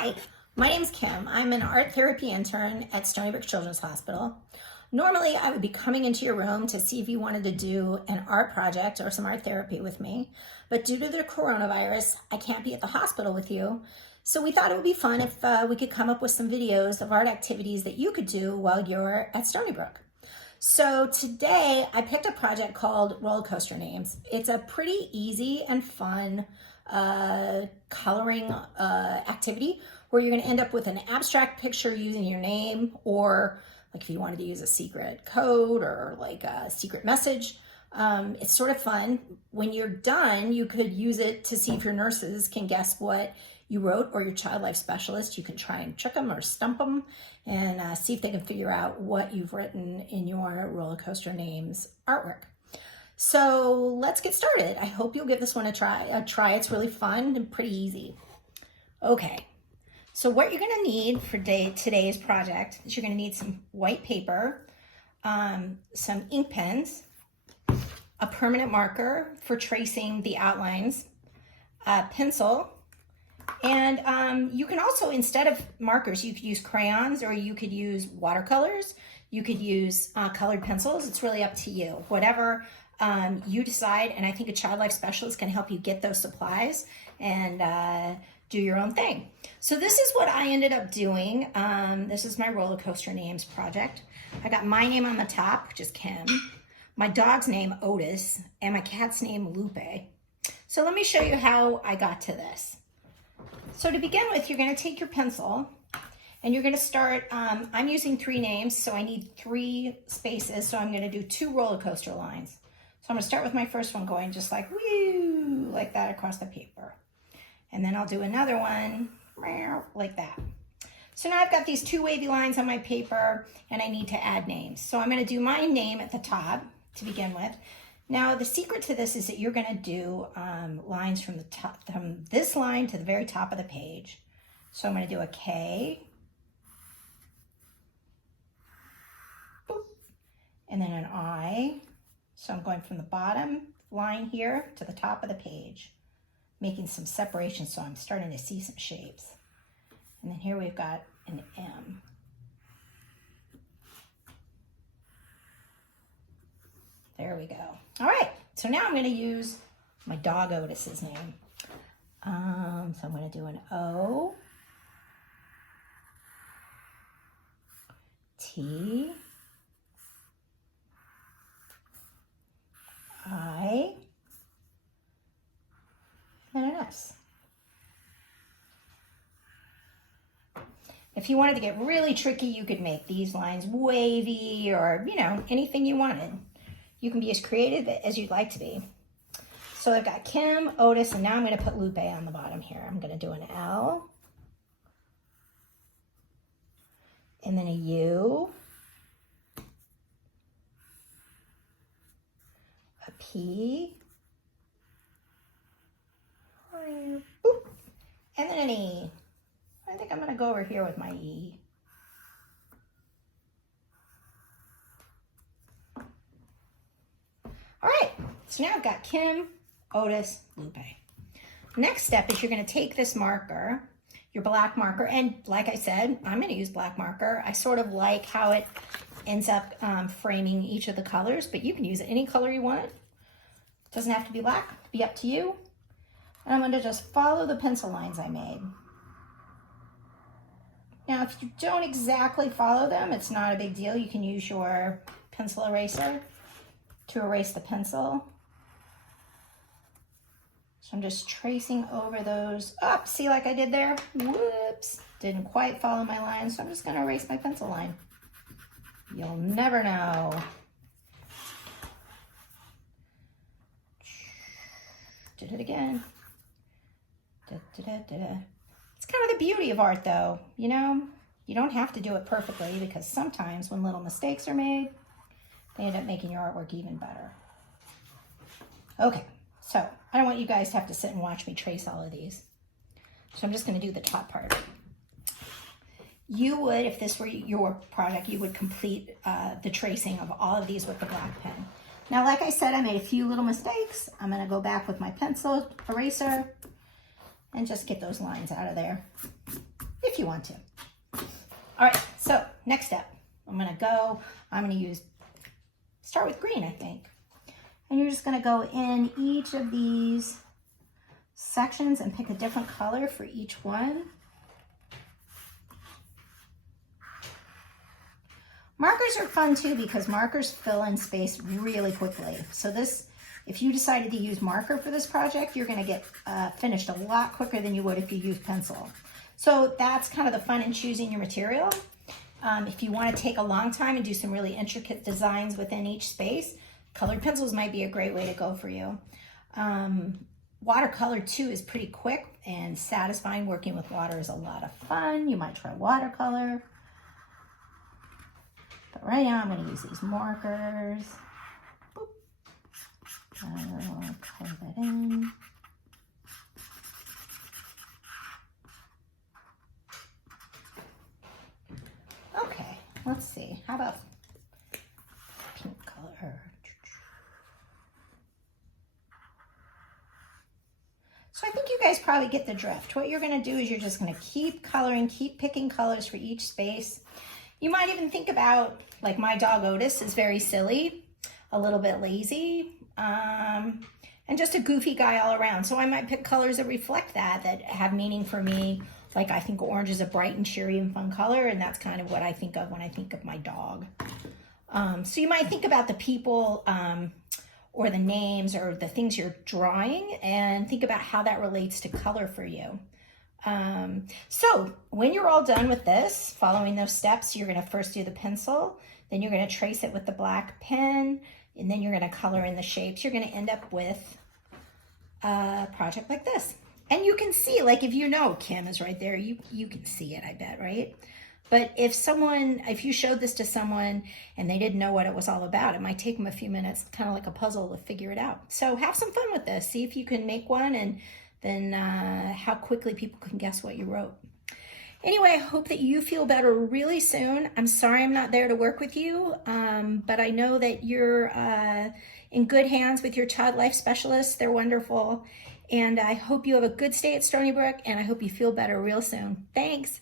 Hi, my name's Kim. I'm an art therapy intern at Stony Brook Children's Hospital. Normally, I would be coming into your room to see if you wanted to do an art project or some art therapy with me, but due to the coronavirus, I can't be at the hospital with you. So we thought it would be fun if we could come up with some videos of art activities that you could do while you're at Stony Brook. So today I picked a project called roller coaster names. It's a pretty easy and fun coloring activity where you're going to end up with an abstract picture using your name, or like if you wanted to use a secret code or like a secret message. It's sort of fun. When you're done, you could use it to see if your nurses can guess what you wrote, or your child life specialist. You can try and trick them or stump them and see if they can figure out what you've written in your roller coaster names artwork. So let's get started. I hope you'll give this one a try. It's really fun and pretty easy. Okay, so what you're gonna need for today's project is you're gonna need some white paper, some ink pens, a permanent marker for tracing the outlines, a pencil, and you can also, instead of markers, you could use crayons, or you could use watercolors. You could use colored pencils. It's really up to you. Whatever you decide, and I think a child life specialist can help you get those supplies and do your own thing. So this is what I ended up doing. This is my roller coaster names project. I got my name on the top, which is Kim, my dog's name Otis, and my cat's name Lupe. So let me show you how I got to this. So to begin with, you're going to take your pencil and you're going to start, I'm using 3 names, so I need 3 spaces, so I'm going to do 2 roller coaster lines. So I'm going to start with my first one going just like woo, like that across the paper. And then I'll do another one like that. So now I've got these 2 wavy lines on my paper and I need to add names. So I'm going to do my name at the top to begin with. Now the secret to this is that you're going to do lines from the top, from this line to the very top of the page. So I'm going to do a K, boop, and then an I. So I'm going from the bottom line here to the top of the page, making some separation so I'm starting to see some shapes. And then here we've got an M. There we go. All right, so now I'm going to use my dog Otis's name. So I'm going to do an O, T, I, and an S. If you wanted to get really tricky, you could make these lines wavy or, you know, anything you wanted. You can be as creative as you'd like to be. So I've got Kim, Otis, and now I'm going to put Lupe on the bottom here. I'm going to do an L, and then a U, a P, boop, and then an E. I think I'm going to go over here with my E. All right, so now I've got Kim, Otis, Lupe. Next step is you're going to take this marker, your black marker, and like I said, I'm going to use black marker. I sort of like how it ends up framing each of the colors, but you can use any color you want. It doesn't have to be black, it'll be up to you. And I'm going to just follow the pencil lines I made. Now, if you don't exactly follow them, it's not a big deal. You can use your pencil eraser to erase the pencil. So I'm just tracing over those. Oh, see like I did there? Whoops, didn't quite follow my line, so I'm just gonna erase my pencil line. You'll never know. Did it again. It's kind of the beauty of art though, you know? You don't have to do it perfectly, because sometimes when little mistakes are made, they end up making your artwork even better. Okay, so I don't want you guys to have to sit and watch me trace all of these. So I'm just gonna do the top part. You would, if this were your project, you would complete the tracing of all of these with the black pen. Now, like I said, I made a few little mistakes. I'm gonna go back with my pencil eraser and just get those lines out of there. if you want to. All right, so next step, I'm gonna start with green, I think. And you're just gonna go in each of these sections and pick a different color for each one. Markers are fun too because markers fill in space really quickly. So if you decided to use marker for this project, you're gonna get finished a lot quicker than you would if you used pencil. So that's kind of the fun in choosing your material. If you want to take a long time and do some really intricate designs within each space, colored pencils might be a great way to go for you. Watercolor too is pretty quick and satisfying. Working with water is a lot of fun. You might try watercolor. But right now I'm going to use these markers. Boop. I'll color that in. Okay, let's see. How about pink color? So I think you guys probably get the drift. What you're going to do is you're just going to keep coloring, keep picking colors for each space. You might even think about, like my dog Otis is very silly, a little bit lazy, and just a goofy guy all around. So I might pick colors that reflect that have meaning for me. Like I think orange is a bright and cheery and fun color, and that's kind of what I think of when I think of my dog. So you might think about the people or the names or the things you're drawing and think about how that relates to color for you. So when you're all done with this, following those steps, you're going to first do the pencil, then you're going to trace it with the black pen, and then you're going to color in the shapes. You're going to end up with a project like this. And you can see, like if you know Kim is right there, you can see it, I bet, right? But if you showed this to someone and they didn't know what it was all about, it might take them a few minutes, kind of like a puzzle, to figure it out. So have some fun with this. See if you can make one, and then how quickly people can guess what you wrote. Anyway, I hope that you feel better really soon. I'm sorry I'm not there to work with you, but I know that you're in good hands with your child life specialists. They're wonderful. And I hope you have a good stay at Stony Brook, and I hope you feel better real soon. Thanks.